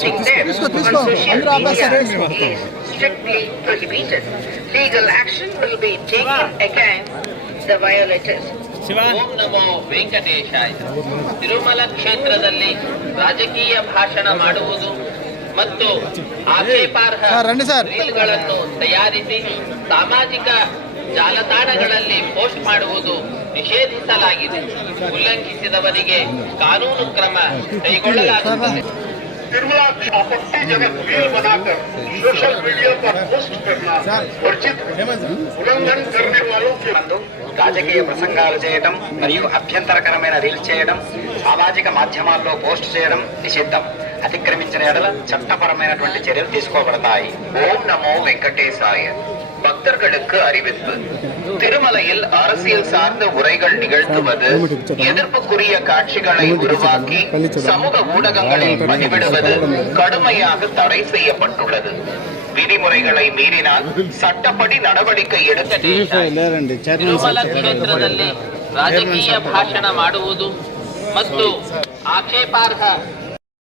Posting them on social media is strictly prohibited. Legal action will be taken against the violators. ಓಂ ನಮೋ ವೆಂಕಟೇಶಾಯ. ತಿರುಮಲ ಕ್ಷೇತ್ರದಲ್ಲಿ ರಾಜಕೀಯ ಭಾಷಣ ಮಾಡುವುದು ಮತ್ತು ಆಕ್ಷೇಪಾರ್ಹ ರೀಲ್ಗಳನ್ನು ತಯಾರಿಸಿ ಸಾಮಾಜಿಕ ಜಾಲತಾಣಗಳಲ್ಲಿ ಪೋಸ್ಟ್ ಮಾಡುವುದು ನಿಷೇಧಿಸಲಾಗಿದೆ. ಉಲ್ಲಂಘಿಸಿದವರಿಗೆ ಕಾನೂನು ಕ್ರಮ ಕೈಗೊಳ್ಳಲಾಗುತ್ತದೆ. निर्मला आपत्तिजनक रील बनाकर सोशल मीडिया पर पोस्ट करना वर्जित उल्लंघन करने वालों के రాజకీయ ప్రసంగాలు చేయడం మరియు అభ్యంతరకరమైన రీల్స్ చేయడం సామాజిక మాధ్యమాల్లో పోస్ట్ చేయడం నిషిద్ధం. అతిక్రమించిన ఎడల చట్టపరమైనటువంటి చర్యలు తీసుకోబడతాయి. ஓம் நமோ வெங்கடேசாய. பக்தர்களுக்கு அறிவிப்பு. திருமலையில் அரசியல் சார்ந்த உரைகள் நிகழ்த்துவது, எதிர்ப்புக்குரிய காட்சிகளை உருவாக்கி சமூக ஊடகங்களில் பதிவிடுவது கடுமையாக தடை செய்யப்பட்டுள்ளது. ವಿಧಿಮುறைகளை ಮೀರಿனால் ಸಟ್ಟಪಡಿ நடவடிக்கை எடுக்க. ತಿರುಮಲ ಕ್ಷೇತ್ರದಲ್ಲಿ ರಾಜಕೀಯ ಭಾಷಣ ಮಾಡುವುದು ಮತ್ತು ಆಕ್ಷೇಪಾರ್ಹ